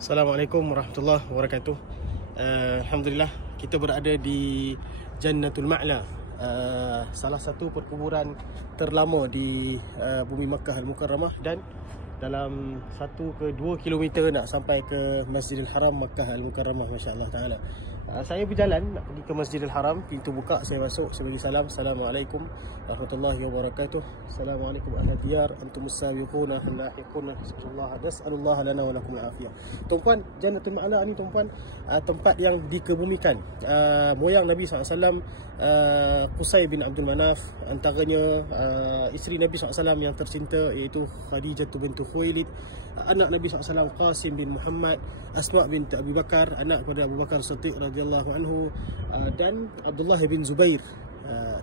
Assalamualaikum warahmatullahi wabarakatuh. Alhamdulillah, kita berada di Jannatul Ma'la, salah satu perkuburan terlama di bumi Makkah Al-Mukarramah, dan dalam 1 ke 2 kilometer nak sampai ke Masjidil Haram Makkah Al-Mukarramah, masya-Allah taala. Saya berjalan nak pergi ke Masjidil Haram, pintu buka, saya masuk, saya bagi salam. Assalamualaikum warahmatullahi wabarakatuh. Assalamualaikum ahli diyar, antumus sabiquna lahiquna, nas'alullah lana wa lakum al-afiyah. Tuan-puan, Jannatul Ma'la ni tuan-puan, tempat yang dikebumikan moyang Nabi SAW, Qusay bin Abdul Manaf, antaranya isteri Nabi SAW yang tercinta iaitu Khadijah bintu Khuwailid, anak Nabi SAW Qasim bin Muhammad, Asma binti Abi Bakar, anak kepada Abu Bakar Siddiq radhiyallahu anhu, dan Abdullah bin Zubair.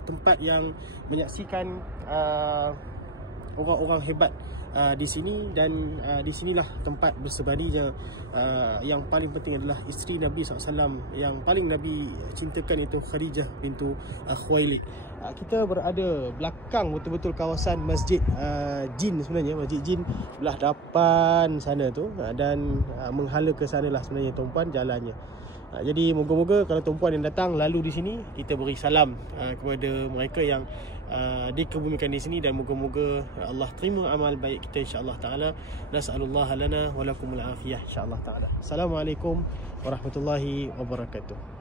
Tempat yang menyaksikan orang-orang hebat di sini, dan di sinilah tempat bersembunyinya yang paling penting adalah isteri Nabi SAW yang paling Nabi cintakan, iaitu Khadijah bintu Khuwailid. Kita berada belakang betul-betul kawasan Masjid Jin, sebenarnya Masjid Jin belah depan sana tu, dan menghala ke sana lah sebenarnya tuan-puan jalannya. Jadi moga-moga kalau tuan-puan yang datang lalu di sini, kita beri salam kepada mereka yang dikebumikan di sini, dan moga-moga Allah terima amal baik kita insya-Allah taala. Nas'alullah lana wa lakumul afiyah insya-Allah taala. Assalamualaikum warahmatullahi wabarakatuh.